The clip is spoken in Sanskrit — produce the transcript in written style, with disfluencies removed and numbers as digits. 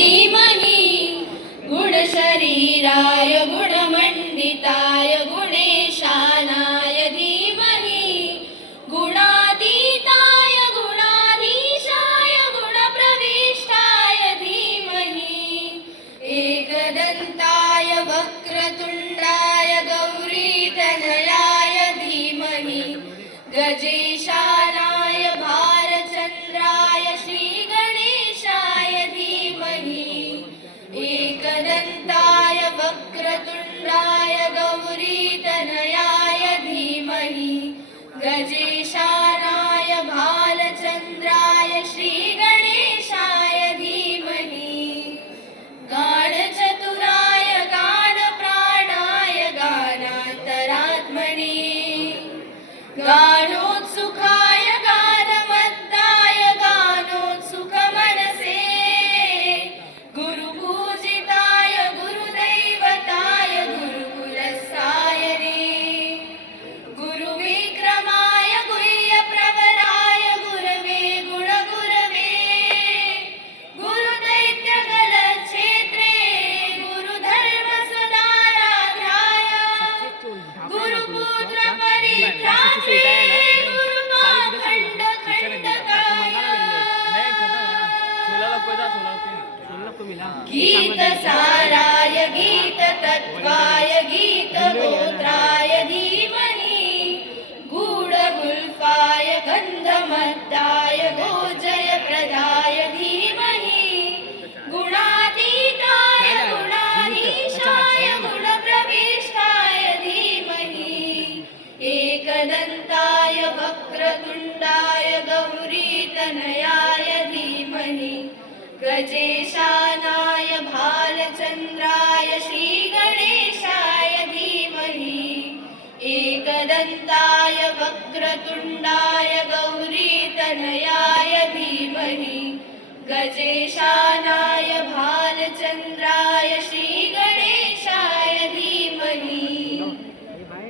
धीमहि गुणशरीराय गुणमण्डिताय गुणेशानाय धीमहि गुणातीताय गुणाधीशाय गुणप्रविष्टाय धीमहि एकदन्ताय वक्रतुण्डाय गौरीतनयाय धीमहि गजेशानाय भालचन्द्राय श्रीगणेशाय धीमहि एकदन्ताय वक्रतुण्डाय गौरीतनयाय धीमहि गजेशानाय भालचन्द्राय श्रीगणेशाय धीमहि गानचतुराय गानप्राणाय गानान्तरात्मने गानोत्सुकाय गानमत्ताय गानोत्सुकमनसे गुरुपूजिताय गुरुदैवताय गुरुकुलस्थायने गुरुविक्रमाय गुह्यप्रवराय गुरवे गुणगुरवे गुरुदैत्यगलक्षेत्रे गुरुधर्मसदाराध्याय गुरुपुत्रपरित्रात्रे गीतसाराय गीततत्त्वाय गीतगोत्राय धीमहि गूढगुल्फाय गन्धमद्दाय गोजयप्रदाय धीमहि गुणातीताय गुणाधीशाय गुणप्रविष्टाय धीमहि एकदन्ताय वक्रतुण्डाय गौरीतनयाय धीमहि गजेशानाय भालचन्द्राय श्रीगणेशाय धीमहि एकदन्ताय वक्रतुण्डाय गौरीतनयाय धीमहि गजेशानाय